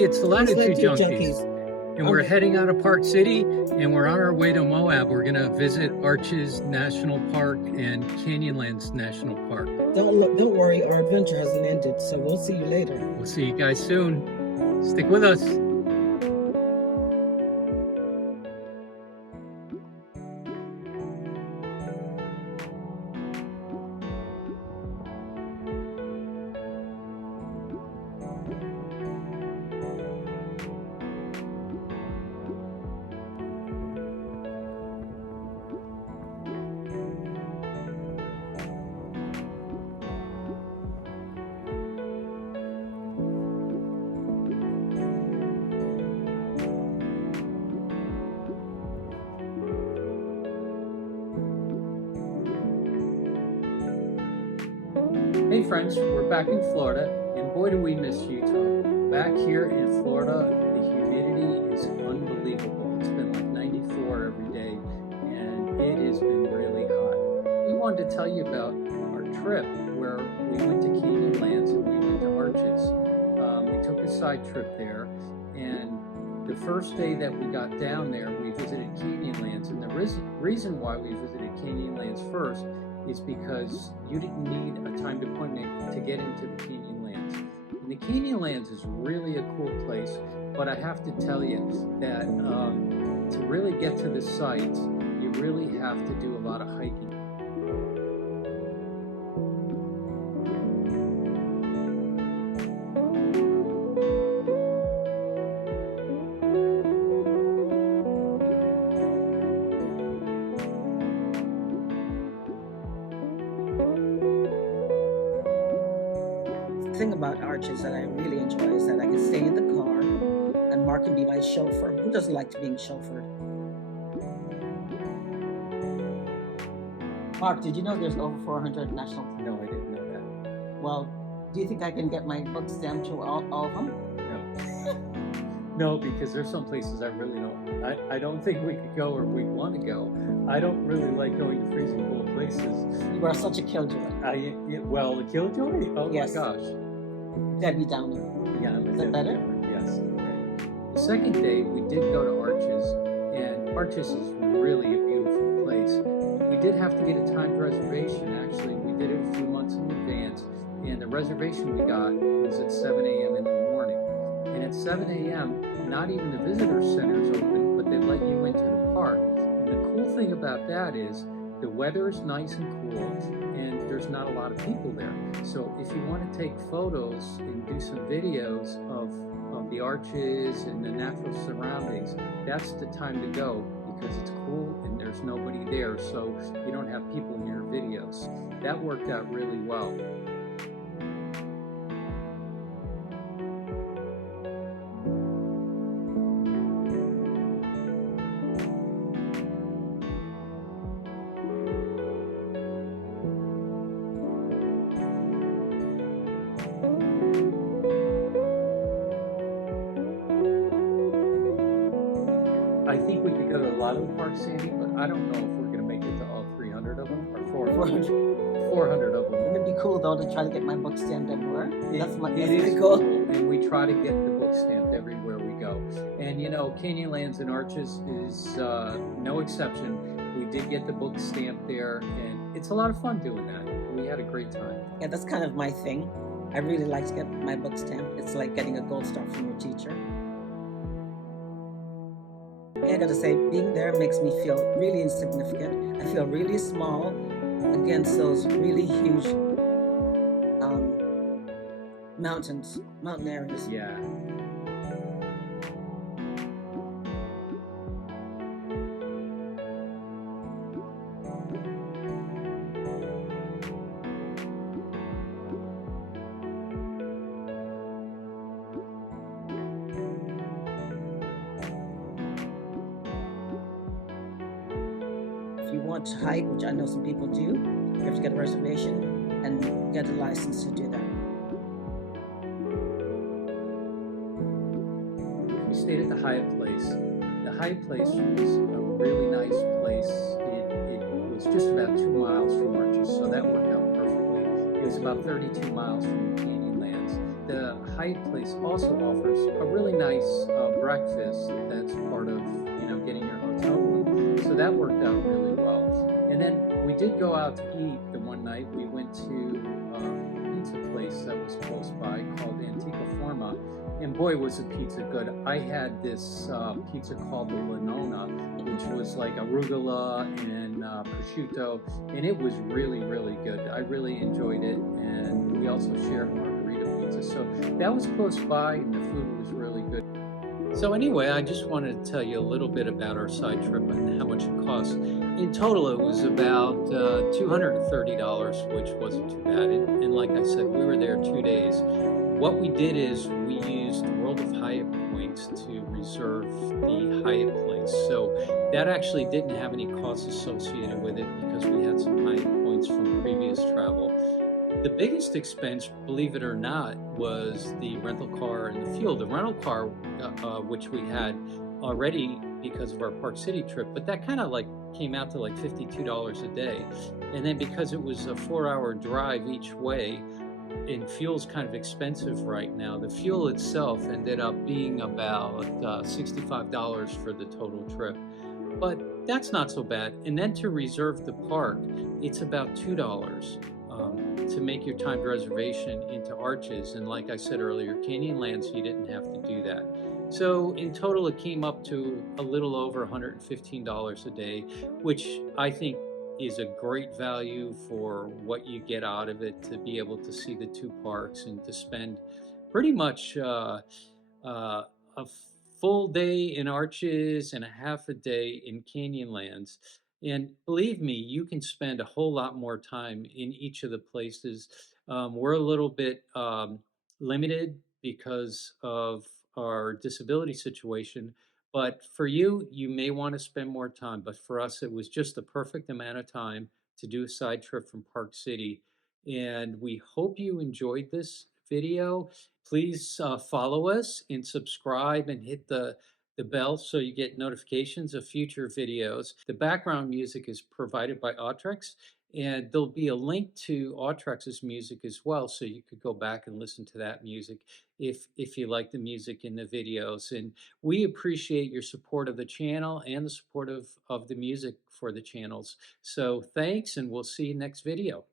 Hey, it's the Latitude Junkies, and we're Okay. heading out of Park City, and we're on our way to Moab. We're gonna visit Arches National Park and Canyonlands National Park. Don't worry, our adventure hasn't ended, so we'll see you later. We'll see you guys soon. Stick with us. Hey friends, we're back in Florida, and boy do we miss Utah. Back here in Florida, the humidity is unbelievable. It's been like 94 every day, and it has been really hot. We wanted to tell you about our trip where we went to Canyonlands and we went to Arches. We took a side trip there, and the first day that we got down there, we visited Canyonlands, and the reason why we visited Canyonlands first is because you didn't need a timed appointment to get into the Canyonlands. And the Canyonlands is really a cool place, but I have to tell you that to really get to the sites, you really have to do a lot of hiking. The thing about Arches that I really enjoy is that I can stay in the car and Mark can be my chauffeur. Who doesn't like to be chauffeured? Mark, did you know there's over 400 national? No, I didn't know that. Well, do you think I can get my book stamped through all of them? No. No, because there's some places I really don't. I don't think we could go or we'd want to go. I don't really like going to freezing cold places. You are such a killjoy. Well, a killjoy? Oh Yes. my gosh. Debbie Downer. Yeah, Is that better? Yes. Okay. The second day, we did go to Arches, and Arches is really a beautiful place. We did have to get a timed reservation. Actually, we did it a few months in advance, and the reservation we got was at 7 a.m. in the morning. And at 7 a.m., not even the visitor center is open, but they let you into the park. And the cool thing about that is the weather is nice and cool, and there's not a lot of people there. So if you want to take photos and do some videos of the arches and the natural surroundings, that's the time to go, because it's cool and there's nobody there, so you don't have people in your videos. That worked out really well. I think we could go to a lot of the parks, Sandy, but I don't know if we're going to make it to all 300 of them or 400. 400 of them. Wouldn't it be cool though to try to get my book stamped everywhere? That's my It goal. Cool, and we try to get the book stamped everywhere we go. And you know, Canyonlands and Arches is no exception. We did get the book stamped there, and it's a lot of fun doing that. We had a great time. Yeah, that's kind of my thing. I really like to get my book stamped. It's like getting a gold star from your teacher. I gotta say, being there makes me feel really insignificant. I feel really small against those really huge mountain areas. Yeah. If you want to hike, which I know some people do, you have to get a reservation and get a license to do that. We stayed at the Hyatt Place. The Hyatt Place was a really nice place. It was just about 2 miles from Arches, so that worked out perfectly. It was about 32 miles from Canyonlands. the Hyatt place also offers a really nice breakfast that's part of, getting your hotel room. So that worked out really well. And then we did go out to eat the one night. We went to a pizza place that was close by called Antica Forma. And boy, was the pizza good. I had this pizza called the Lenona, which was like arugula and prosciutto, and it was really, really good. I really enjoyed it. And we also shared margarita pizza. So that was close by, and the food was really good. So anyway, I just wanted to tell you a little bit about our side trip and how much it cost. In total, it was about $230, which wasn't too bad. And like I said, we were there 2 days. What we did is we used World of Hyatt points to reserve the Hyatt place. So that actually didn't have any costs associated with it because we had some Hyatt points from previous travel. The biggest expense, believe it or not, was the rental car and the fuel. The rental car, which we had already because of our Park City trip, but that kind of like came out to like $52 a day. And then because it was a 4-hour drive each way, and fuel's kind of expensive right now, the fuel itself ended up being about $65 for the total trip. But that's not so bad. And then to reserve the park, it's about $2 to make your timed reservation into Arches. And like I said earlier, Canyonlands, you didn't have to do that. So in total, it came up to a little over $115 a day, which I think is a great value for what you get out of it, to be able to see the two parks and to spend pretty much a full day in Arches and a half a day in Canyonlands. And believe me, you can spend a whole lot more time in each of the places. We're a little bit limited because of our disability situation, but for you, you may want to spend more time. But for us, it was just the perfect amount of time to do a side trip from Park City. And we hope you enjoyed this video. Please follow us and subscribe and hit the bell so you get notifications of future videos. The background music is provided by AudTrX, and there'll be a link to AudTrX's music as well, so you could go back and listen to that music if you like the music in the videos. And we appreciate your support of the channel and the support of the music for the channels. So thanks, and we'll see you next video.